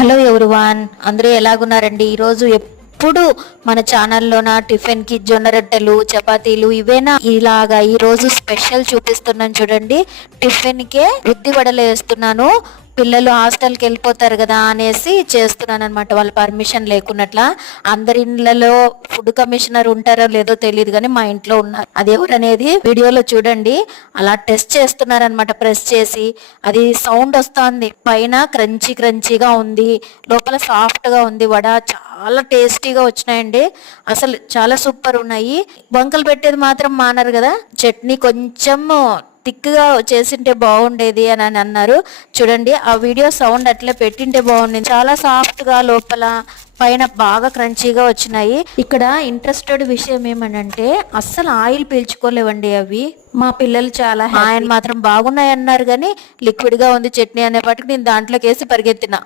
Hello everyone, అందరూ ఎలాగున్నారండి? ఈరోజు ఎప్పుడు మన ఛానల్లోన టిఫిన్కి జొన్న రొట్టెలు, చపాతీలు ఇవేనా? ఇలాగా ఈరోజు స్పెషల్ చూపిస్తున్నాను చూడండి. టిఫిన్కే ఉద్ది వడలు వేస్తున్నాను. పిల్లలు హాస్టల్కి వెళ్ళిపోతారు కదా అనేసి చేస్తున్నాను అనమాట. వాళ్ళ పర్మిషన్ లేకున్నట్లా. అందరి ఇళ్ళలో ఫుడ్ కమిషనర్ ఉంటారో లేదో తెలియదు, కానీ మా ఇంట్లో ఉన్నారు. అది ఎవరు అనేది వీడియోలో చూడండి. అలా టెస్ట్ చేస్తున్నారనమాట. ప్రెస్ చేసి అది సౌండ్ వస్తుంది. పైన క్రంచీగా ఉంది, లోపల సాఫ్ట్గా ఉంది. వడ చాలా టేస్టీగా వచ్చినాయండి. అసలు చాలా సూపర్ ఉన్నాయి. వంకలు పెట్టేది మాత్రం మానరు కదా. చట్నీ కొంచెం థిక్గా చేసింటే బాగుండేది అని అన్నారు. చూడండి, ఆ వీడియో సౌండ్ అట్లే పెట్టింటే బాగుండేది. చాలా సాఫ్ట్గా లోపల పైన బాగా క్రంచీగా వచ్చినాయి. ఇక్కడ ఇంట్రెస్టెడ్ విషయం ఏమనంటే అస్సలు ఆయిల్ పీల్చుకోలేవండి అవి. మా పిల్లలు చాలా ఆయన మాత్రం బాగున్నాయి అన్నారు, కానీ లిక్విడ్గా ఉంది చట్నీ అనేపాటికి నేను దాంట్లోకి వేసి పరిగెత్తిన.